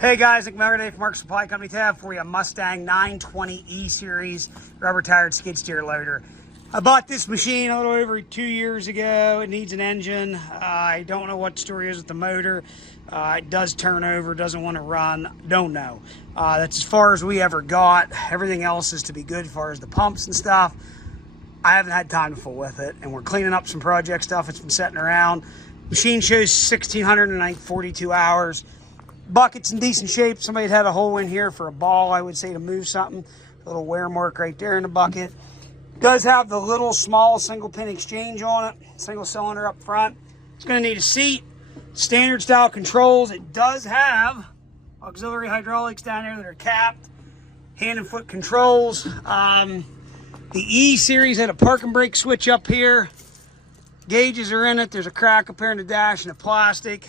Hey guys, Nick Miller today from Mark Supply Company tab for you. Mustang 920E series rubber tired skid steer loader. I bought this machine a little over 2 years ago. It needs an engine. I don't know what the story is with the motor. It does turn over, doesn't want to run. Don't know. That's as far as we ever got. Everything else is to be good as far as the pumps and stuff. I haven't had time to fool with it, and we're cleaning up some project stuff. It's been sitting around. Machine shows 1,642 hours. Bucket's in decent shape. Somebody had a hole in here for a ball, I would say, to move something. A little wear mark right there in the bucket. Does have the little small single pin exchange on it. Single cylinder up front. It's going to need a seat. Standard style controls. It does have auxiliary hydraulics down there that are capped. Hand and foot controls. The E series had a park and brake switch up here. Gauges are in it. There's a crack up here in the dash and the plastic.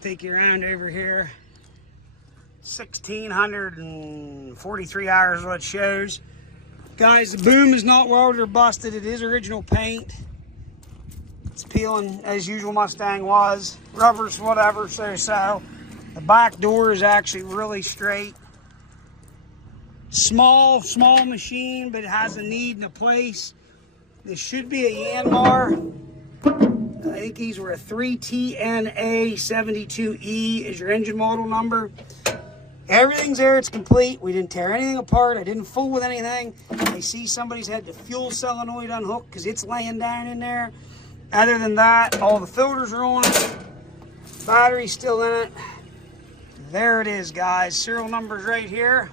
Take you around over here. 1,643 hours is what it shows. Guys, the boom is not welded or busted. It is original paint. It's peeling as usual Mustang was. Rubbers, whatever, so. The back door is actually really straight. Small machine, but it has a need and a place. This should be a Yanmar. I think these were a 3TNA72E is your engine model number. Everything's there, it's complete. We didn't tear anything apart. I didn't fool with anything. I see somebody's had the fuel solenoid unhooked because it's laying down in there. Other than that, all the filters are on it. Battery's still in it. There it is, guys. Serial number's right here.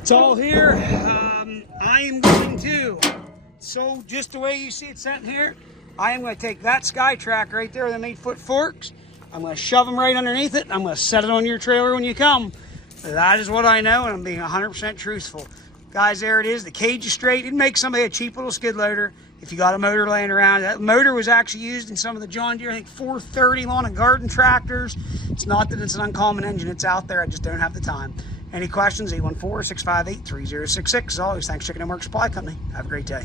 It's all here. I am going to, so just the way you see it sitting here, I am going to take that SkyTrack right there with them 8-foot forks. I'm going to shove them right underneath it. I'm going to set it on your trailer when you come. That is what I know, and I'm being 100% truthful. Guys, there it is. The cage is straight. It'd make somebody a cheap little skid loader if you got a motor laying around. That motor was actually used in some of the John Deere, I think 430 lawn and garden tractors. It's not that it's an uncommon engine. It's out there. I just don't have the time. Any questions? 814-658-3066. As always, thanks for checking out Mark Supply Company. Have a great day.